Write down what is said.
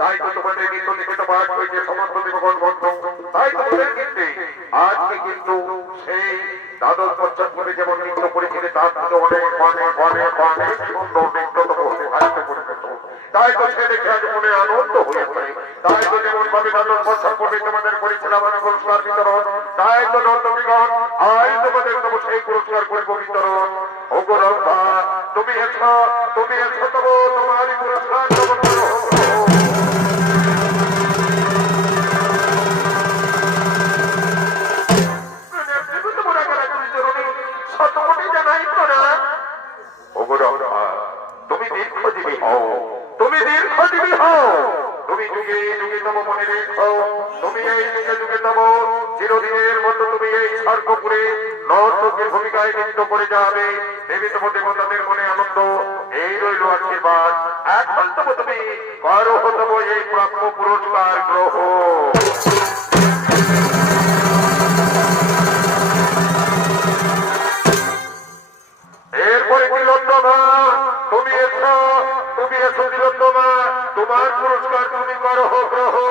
তাই তো তোমাদের কিন্তু লিখিত পাঠ হয়েছে সমস্ত দেবগণ বন্ধ। তাই তোমাদের কিন্তু আজকে কিন্তু সেই দ্বাদশ পঞ্চম করে যেমন নৃত্য করেছিলে তার কিন্তু অনেক অনেক অনেক অনেক সুন্দর নৃত্য তো বলতে হাসতে পরিণত। তাই তো সে দেখে আজ মনে আনন্দ হয়েছে। তাই তো যেমন ভাবে দ্বাদশ পঞ্চম করে তোমাদের করেছিলাম আমি পুরস্কার বিতরণ। তাই তো নন্দনীগণ আজ তোমাদের তবু সেই পুরস্কার করবো বিতরণ। ওগো রম্ভা তুমি এসো তবু তোমারই পুরস্কার গ্রহণ করো। তুমি দীর্ঘজীবী হও, তুমি দীর্ঘজীবী হও, তুমি যুগে যুগে তব মনে রেখো, তুমি এই যুগে যুগে তব চিরদিনের মতো তুমি এই স্বর্গপুরে নর্তকীর ভূমিকায় নৃত্য করে যাবে। দেবী তব দেবতাদের মনে আনন্দ এই রইল আশীর্বাদ। এখন তব তুমি করো তব এই প্রাপ্য পুরস্কার গ্রহণ। এরপরে তিলোত্তমা তুমি এসো তিলোত্তমা, তোমার পুরস্কার তুমি করো গ্রহণ।